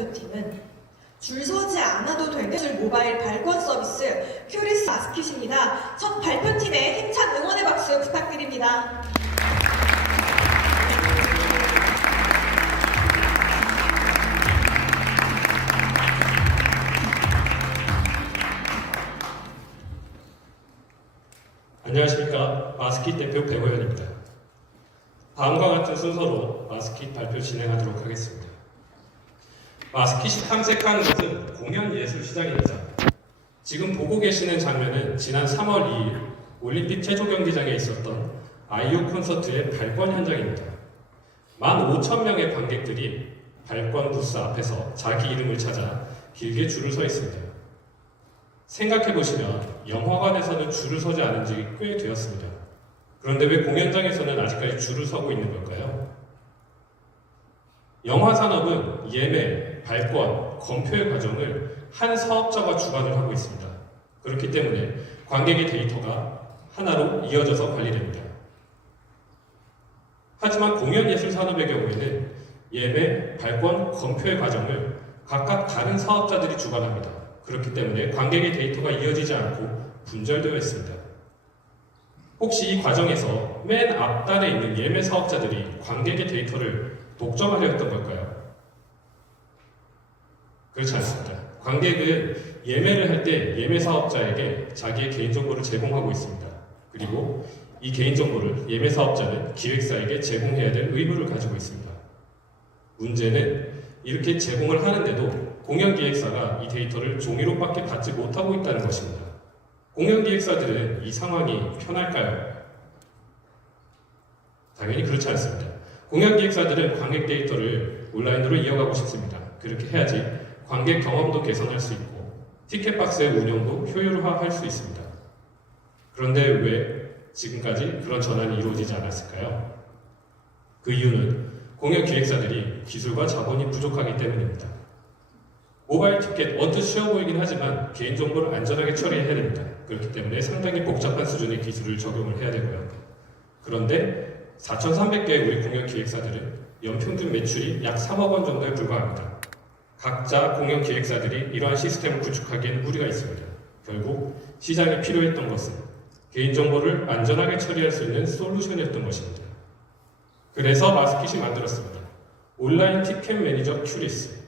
발표팀은 줄 서지 않아도 되는 모바일 발권 서비스 큐리스 마스킷입니다. 첫 발표팀의 힘찬 응원의 박수 부탁드립니다. 안녕하십니까. 마스킷 대표 배호연입니다. 다음과 같은 순서로 마스킷 발표 진행하도록 하겠습니다. 마스킷이 탐색한 것은 공연예술시장입니다. 지금 보고 계시는 장면은 지난 3월 2일 올림픽 체조경기장에 있었던 아이유 콘서트의 발권 현장입니다. 15,000명의 관객들이 발권 부스 앞에서 자기 이름을 찾아 길게 줄을 서 있습니다. 생각해보시면 영화관에서는 줄을 서지 않은 지 꽤 되었습니다. 그런데 왜 공연장에서는 아직까지 줄을 서고 있는 걸까요? 영화 산업은 예매, 발권, 검표의 과정을 한 사업자가 주관을 하고 있습니다. 그렇기 때문에 관객의 데이터가 하나로 이어져서 관리됩니다. 하지만 공연예술 산업의 경우에는 예매, 발권, 검표의 과정을 각각 다른 사업자들이 주관합니다. 그렇기 때문에 관객의 데이터가 이어지지 않고 분절되어 있습니다. 혹시 이 과정에서 맨 앞단에 있는 예매 사업자들이 관객의 데이터를 독점하려 했던 걸까요? 그렇지 않습니다. 관객은 예매를 할 때 예매 사업자에게 자기의 개인정보를 제공하고 있습니다. 그리고 이 개인정보를 예매 사업자는 기획사에게 제공해야 될 의무를 가지고 있습니다. 문제는 이렇게 제공을 하는데도 공연기획사가 이 데이터를 종이로밖에 받지 못하고 있다는 것입니다. 공연기획사들은 이 상황이 편할까요? 당연히 그렇지 않습니다. 공연기획사들은 관객 데이터를 온라인으로 이어가고 싶습니다. 그렇게 해야지 관객 경험도 개선할 수 있고 티켓박스의 운영도 효율화할 수 있습니다. 그런데 왜 지금까지 그런 전환이 이루어지지 않았을까요? 그 이유는 공연기획사들이 기술과 자본이 부족하기 때문입니다. 모바일 티켓 언뜻 쉬워 보이긴 하지만 개인정보를 안전하게 처리해야 됩니다. 그렇기 때문에 상당히 복잡한 수준의 기술을 적용을 해야 되고요. 그런데 4,300개의 우리 공연 기획사들은 연평균 매출이 약 3억 원 정도에 불과합니다. 각자 공연 기획사들이 이러한 시스템을 구축하기에는 무리가 있습니다. 결국 시장에 필요했던 것은 개인정보를 안전하게 처리할 수 있는 솔루션이었던 것입니다. 그래서 마스킷이 만들었습니다. 온라인 티켓 매니저 큐리스.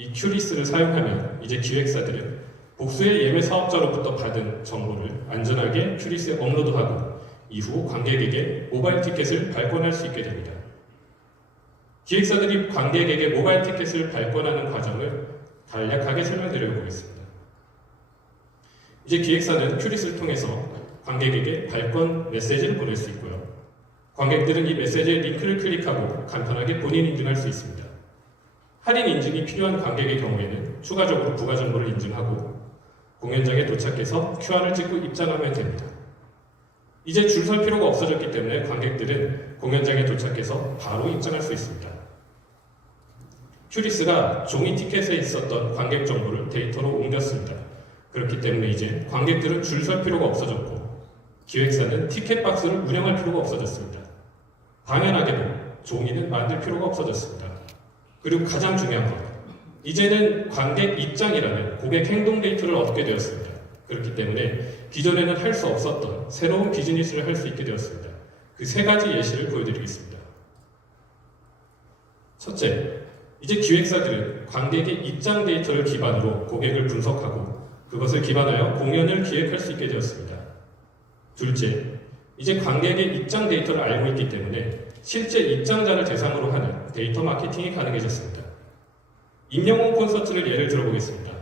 이 큐리스를 사용하면 이제 기획사들은 복수의 예매 사업자로부터 받은 정보를 안전하게 큐리스에 업로드하고 이후 관객에게 모바일 티켓을 발권할 수 있게 됩니다. 기획사들이 관객에게 모바일 티켓을 발권하는 과정을 간략하게 설명드려 보겠습니다. 이제 기획사는 큐리스를 통해서 관객에게 발권 메시지를 보낼 수 있고요. 관객들은 이 메시지의 링크를 클릭하고 간편하게 본인 인증할 수 있습니다. 할인 인증이 필요한 관객의 경우에는 추가적으로 부가 정보를 인증하고 공연장에 도착해서 QR을 찍고 입장하면 됩니다. 이제 줄 설 필요가 없어졌기 때문에 관객들은 공연장에 도착해서 바로 입장할 수 있습니다. 큐리스가 종이 티켓에 있었던 관객 정보를 데이터로 옮겼습니다. 그렇기 때문에 이제 관객들은 줄 설 필요가 없어졌고 기획사는 티켓 박스를 운영할 필요가 없어졌습니다. 당연하게도 종이는 만들 필요가 없어졌습니다. 그리고 가장 중요한 것, 이제는 관객 입장이라는 고객 행동 데이터를 얻게 되었습니다. 그렇기 때문에 기존에는 할 수 없었던 새로운 비즈니스를 할 수 있게 되었습니다. 그 세 가지 예시를 보여드리겠습니다. 첫째, 이제 기획사들은 관객의 입장 데이터를 기반으로 고객을 분석하고 그것을 기반하여 공연을 기획할 수 있게 되었습니다. 둘째, 이제 관객의 입장 데이터를 알고 있기 때문에 실제 입장자를 대상으로 하는 데이터 마케팅이 가능해졌습니다. 임영웅 콘서트를 예를 들어보겠습니다.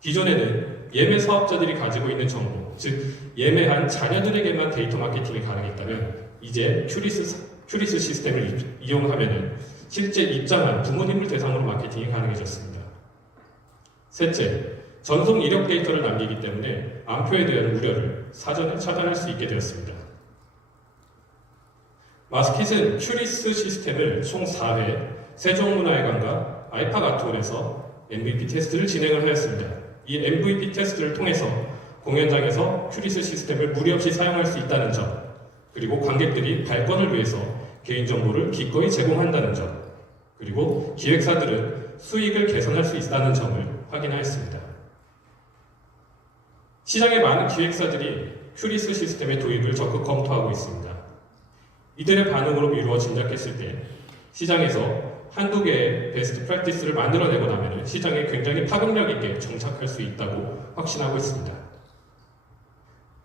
기존에는 예매 사업자들이 가지고 있는 정보, 즉 예매한 자녀들에게만 데이터 마케팅이 가능했다면 이제 큐리스 시스템을 이용하면 실제 입장한 부모님을 대상으로 마케팅이 가능해졌습니다. 셋째, 전송 이력 데이터를 남기기 때문에 암표에 대한 우려를 사전에 차단할 수 있게 되었습니다. 마스킷은 큐리스 시스템을 총 4회 세종문화회관과 아이파가톨에서 MVP 테스트를 진행을 하였습니다. 이 MVP 테스트를 통해서 공연장에서 큐리스 시스템을 무리 없이 사용할 수 있다는 점, 그리고 관객들이 발권을 위해서 개인정보를 기꺼이 제공한다는 점, 그리고 기획사들은 수익을 개선할 수 있다는 점을 확인하였습니다. 시장의 많은 기획사들이 큐리스 시스템의 도입을 적극 검토하고 있습니다. 이들의 반응으로 미루어 짐작했을 때 시장에서 한두 개의 베스트 프랙티스를 만들어내고 나면 시장에 굉장히 파급력 있게 정착할 수 있다고 확신하고 있습니다.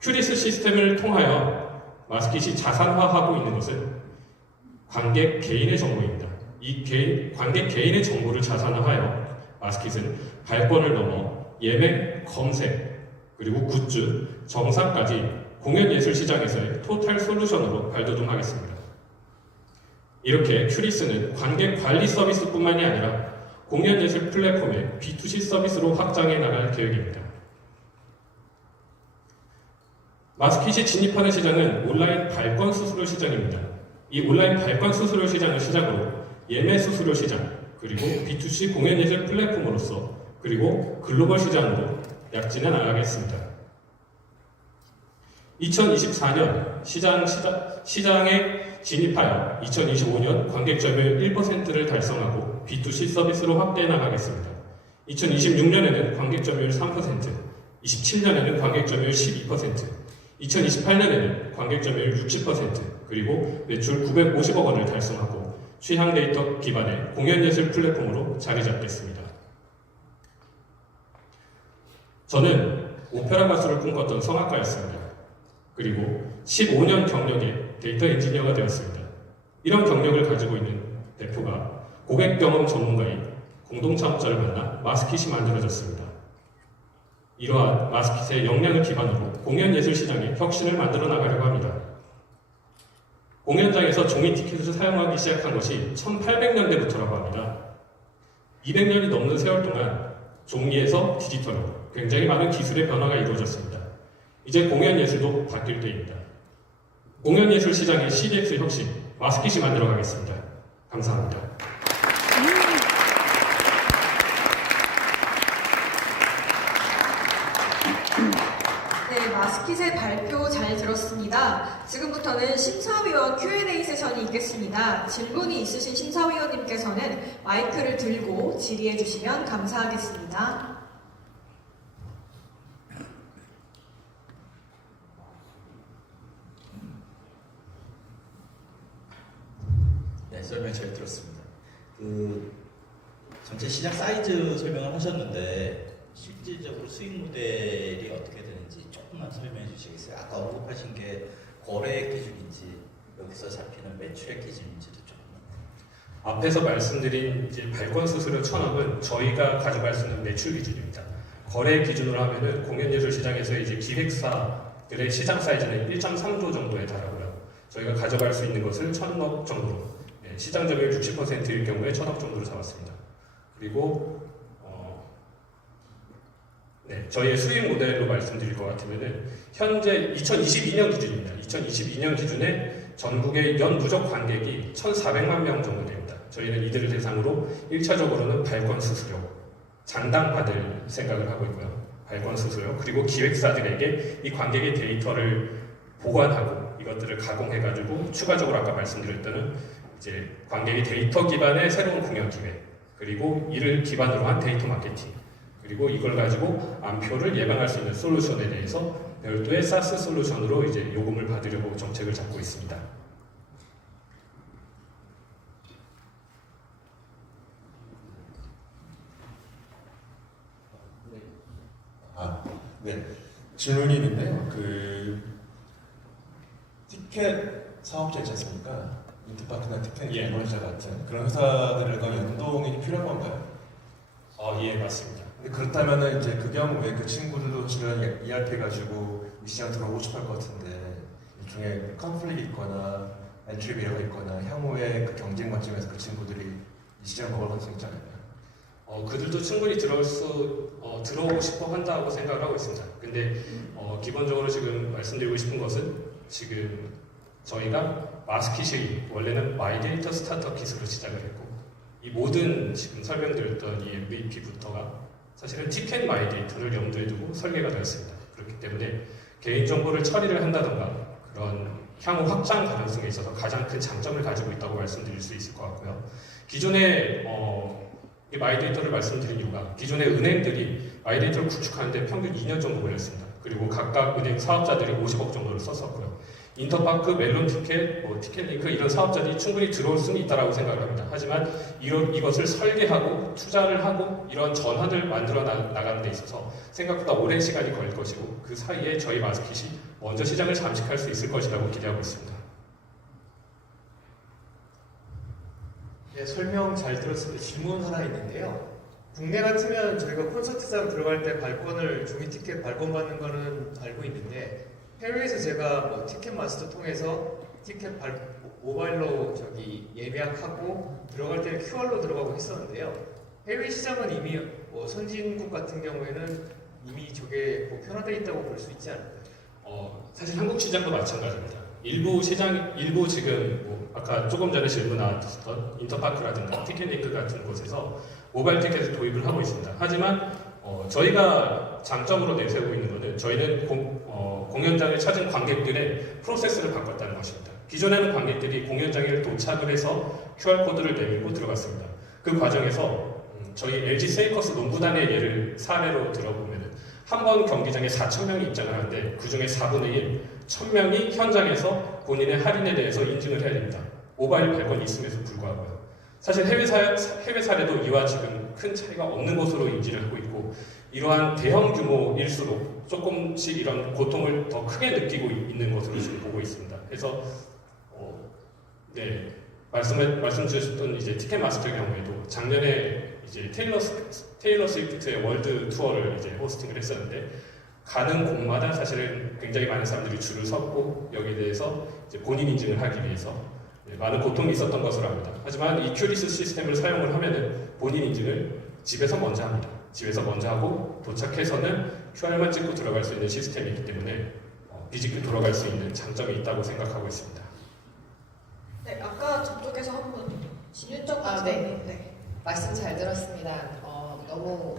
큐리스 시스템을 통하여 마스킷이 자산화하고 있는 것은 관객 개인의 정보입니다. 관객 개인의 정보를 자산화하여 마스킷은 발권을 넘어 예매, 검색, 그리고 굿즈, 정상까지 공연 예술 시장에서의 토탈 솔루션으로 발돋움하겠습니다. 이렇게 큐리스는 관객 관리 서비스뿐만이 아니라 공연 예술 플랫폼의 B2C 서비스로 확장해 나갈 계획입니다. 마스킷이 진입하는 시장은 온라인 발권 수수료 시장입니다. 이 온라인 발권 수수료 시장을 시작으로 예매 수수료 시장, 그리고 B2C 공연 예술 플랫폼으로서 그리고 글로벌 시장으로 약진해 나가겠습니다. 2024년 시장에 진입하여 2025년 관객 점유율 1%를 달성하고 B2C 서비스로 확대해 나가겠습니다. 2026년에는 관객 점유율 3%, 27년에는 관객 점유율 12%, 2028년에는 관객 점유율 60%, 그리고 매출 950억 원을 달성하고 취향 데이터 기반의 공연 예술 플랫폼으로 자리 잡겠습니다. 저는 오페라 가수를 꿈꿨던 성악가였습니다. 그리고 15년 경력의 데이터 엔지니어가 되었습니다. 이런 경력을 가지고 있는 대표가 고객 경험 전문가인 공동창업자를 만나 마스킷이 만들어졌습니다. 이러한 마스킷의 역량을 기반으로 공연 예술 시장에 혁신을 만들어 나가려고 합니다. 공연장에서 종이 티켓을 사용하기 시작한 것이 1800년대부터라고 합니다. 200년이 넘는 세월 동안 종이에서 디지털로 굉장히 많은 기술의 변화가 이루어졌습니다. 이제 공연 예술도 바뀔 때입니다. 공연 예술 시장의 CDX 혁신, 마스킷이 만들어 가겠습니다. 감사합니다. 네, 마스킷의 발표 잘 들었습니다. 지금부터는 심사위원 Q&A 세션이 있겠습니다. 질문이 있으신 심사위원님께서는 마이크를 들고 질의해 주시면 감사하겠습니다. 네, 설명 잘 들었습니다. 전체 시장 사이즈 설명을 하셨는데 실질적으로 수익 모델이 어떻게 되는지 조금만 설명해 주시겠어요? 아까 언급하신 게 거래액 기준인지 여기서 잡히는 매출액 기준인지도 조금만. 앞에서 말씀드린 이제 발권 수수료 1,000억은 저희가 가져갈 수 있는 매출 기준입니다. 거래 기준으로 하면은 공연 예술 시장에서 이제 기획사들의 시장 사이즈는 1.3조 정도에 달하고요. 저희가 가져갈 수 있는 것을 1,000억 정도로, 시장 점유율 60%일 경우에 1,000억 정도로 잡았습니다. 그리고 저희의 수익 모델로 말씀드릴 것 같으면은 현재 2022년 기준입니다. 2022년 기준에 전국의 연 누적 관객이 1,400만 명 정도 됩니다. 저희는 이들을 대상으로 1차적으로는 발권 수수료 장당받을 생각을 하고 있고요. 발권 수수료, 그리고 기획사들에게 이 관객의 데이터를 보관하고 이것들을 가공해가지고 추가적으로 아까 말씀드렸던 이제 관객의 데이터 기반의 새로운 공연 기획, 그리고 이를 기반으로 한 데이터 마케팅, 그리고 이걸 가지고 암표를 예방할 수 있는 솔루션에 대해서 별도의 사스 솔루션으로 이제 요금을 받으려고 정책을 잡고 있습니다. 네. 질문이 있는데요. 티켓 사업자 있지 않습니까? 인터파트나 티켓 개발자 같은 그런 회사들과 연동이 필요한 건가요? 예, 맞습니다. 근데 그렇다면은 이제 그 경우에 그 친구들도 실은 ERP 가지고 이 시장 들어오고 싶을 것 같은데 일종의 컨플릭이 있거나 엔트리 베리어가 있거나 향후에 그 경쟁 관점에서 그 친구들이 이 시장 먹을 가능성이 있지 않을까요? 그들도 충분히 들어오고 싶어 한다고 생각을 하고 있습니다. 근데 기본적으로 지금 말씀드리고 싶은 것은 지금 저희가 마스킷이 원래는 마이데이터 스타터 킷으로 시작을 했고 이 모든 지금 설명드렸던 이 MVP부터가 사실은 티켓 마이데이터를 염두에 두고 설계가 되었습니다. 그렇기 때문에 개인정보를 처리를 한다던가 그런 향후 확장 가능성에 있어서 가장 큰 장점을 가지고 있다고 말씀드릴 수 있을 것 같고요. 기존에 이 마이데이터를 말씀드린 이유가 기존의 은행들이 마이데이터를 구축하는데 평균 2년 정도 걸렸습니다. 그리고 각각 은행 사업자들이 50억 정도를 썼었고요. 인터파크, 멜론티켓, 티켓링크 이런 사업자들이 충분히 들어올 수는 있다고 생각을 합니다. 하지만 이것을 설계하고 투자를 하고 이런 전환을 만들어 나가는 데 있어서 생각보다 오랜 시간이 걸릴 것이고 그 사이에 저희 마스킷이 먼저 시장을 잠식할 수 있을 것이라고 기대하고 있습니다. 네, 설명 잘 들었습니다. 질문 하나 있는데요. 국내 같으면 저희가 콘서트장 들어갈 때 발권을 종이 티켓 발권 받는 거는 알고 있는데 해외에서 제가 뭐 티켓마스터 통해서 모바일로 예매하고 들어갈 때는 QR로 들어가고 했었는데요. 해외 시장은 이미 선진국 같은 경우에는 이미 저게 보편화되어 있다고 볼 수 있지 않을까요? 사실 한국 시장도 마찬가지입니다. 일부 지금 아까 조금 전에 질문 나왔던 인터파크라든가 티켓링크 같은 곳에서 모바일 티켓을 도입을 하고 있습니다. 하지만 저희가 장점으로 내세우고 있는 것은 저희는 공연장을 찾은 관객들의 프로세스를 바꿨다는 것입니다. 기존에는 관객들이 공연장에 도착을 해서 QR코드를 내밀고 들어갔습니다. 그 과정에서 저희 LG 세이커스 농구단의 사례로 들어보면 한 번 경기장에 4,000명이 입장을 하는데 그 중에 4분의 1, 1,000명이 현장에서 본인의 할인에 대해서 인증을 해야 됩니다. 모바일 발권이 있음에도 불구하고요. 사실 해외 사례도 이와 지금 큰 차이가 없는 것으로 인지를 하고 있고 이러한 대형 규모일수록 조금씩 이런 고통을 더 크게 느끼고 있는 것으로 지금 보고 있습니다. 그래서 말씀 주셨던 이제 티켓마스터의 경우에도 작년에 이제 테일러 스위프트의 월드 투어를 이제 호스팅을 했었는데 가는 곳마다 사실은 굉장히 많은 사람들이 줄을 섰고 여기에 대해서 이제 본인 인증을 하기 위해서 많은 고통이 있었던 것으로 압니다. 하지만 이 큐리스 시스템을 사용을 하면은 본인 인증을 집에서 먼저 합니다. 집에서 먼저 하고 도착해서는 QR만 찍고 들어갈 수 있는 시스템이기 때문에 비직기 돌아갈 수 있는 장점이 있다고 생각하고 있습니다. 네, 아까 저쪽에서 한번 진윤정 네. 말씀 잘 들었습니다. 너무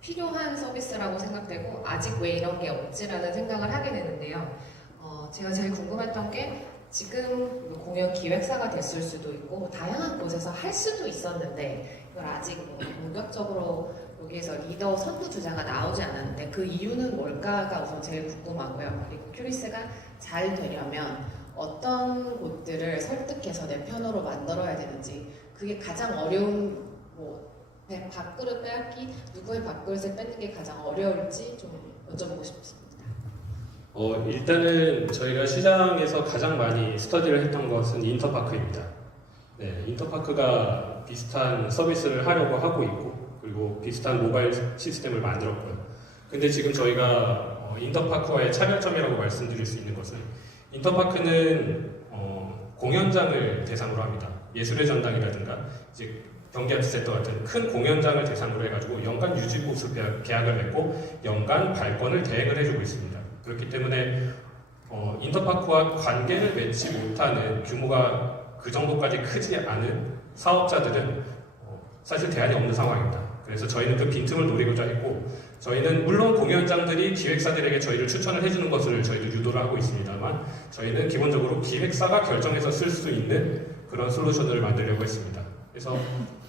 필요한 서비스라고 생각되고 아직 왜 이런 게 없지라는 생각을 하게 되는데요. 제가 제일 궁금했던 게 지금 공연 기획사가 됐을 수도 있고 다양한 곳에서 할 수도 있었는데 이걸 아직 본격적으로 여기에서 리더 선두 주자가 나오지 않았는데 그 이유는 뭘까가 우선 제일 궁금하고요. 그리고 큐리스가 잘 되려면 어떤 곳들을 설득해서 내 편으로 만들어야 되는지 그게 가장 어려운 밥그릇 빼앗기 누구의 밥그릇을 뺏는 게 가장 어려울지 좀 여쭤보고 싶습니다. 일단은 저희가 시장에서 가장 많이 스터디를 했던 것은 인터파크입니다. 네, 인터파크가 비슷한 서비스를 하려고 하고 있고 그리고 비슷한 모바일 시스템을 만들었고요. 근데 지금 저희가 인터파크와의 차별점이라고 말씀드릴 수 있는 것은 인터파크는 공연장을 대상으로 합니다. 예술의 전당이라든가 이제 경기아트센터 같은 큰 공연장을 대상으로 해가지고 연간 유지보수 계약을 맺고 연간 발권을 대행을 해주고 있습니다. 그렇기 때문에 인터파크와 관계를 맺지 못하는 규모가 그 정도까지 크지 않은 사업자들은 사실 대안이 없는 상황입니다. 그래서 저희는 그 빈틈을 노리고자 했고 저희는 물론 공연장들이 기획사들에게 저희를 추천을 해주는 것을 저희도 유도를 하고 있습니다만 저희는 기본적으로 기획사가 결정해서 쓸 수 있는 그런 솔루션을 만들려고 했습니다. 그래서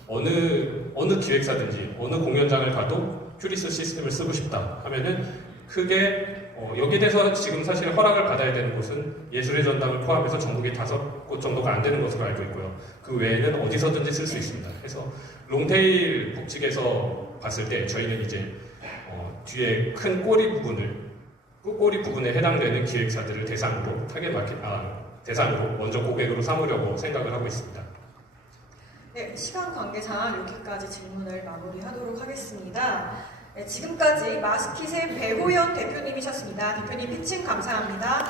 어느 기획사든지 어느 공연장을 가도 큐리스 시스템을 쓰고 싶다 하면은 크게 여기에 대해서 지금 사실 허락을 받아야 되는 곳은 예술의 전당을 포함해서 전국에 5곳 정도가 안 되는 것으로 알고 있고요. 그 외에는 어디서든지 쓸 수 있습니다. 그래서 롱테일 북측에서 봤을 때 저희는 이제 뒤에 큰 꼬리 부분에 해당되는 기획사들을 대상으로 대상으로 먼저 고객으로 삼으려고 생각을 하고 있습니다. 네, 시간 관계상 여기까지 질문을 마무리하도록 하겠습니다. 네, 지금까지 마스킷의 배호연 대표님이셨습니다. 대표님 피칭 감사합니다.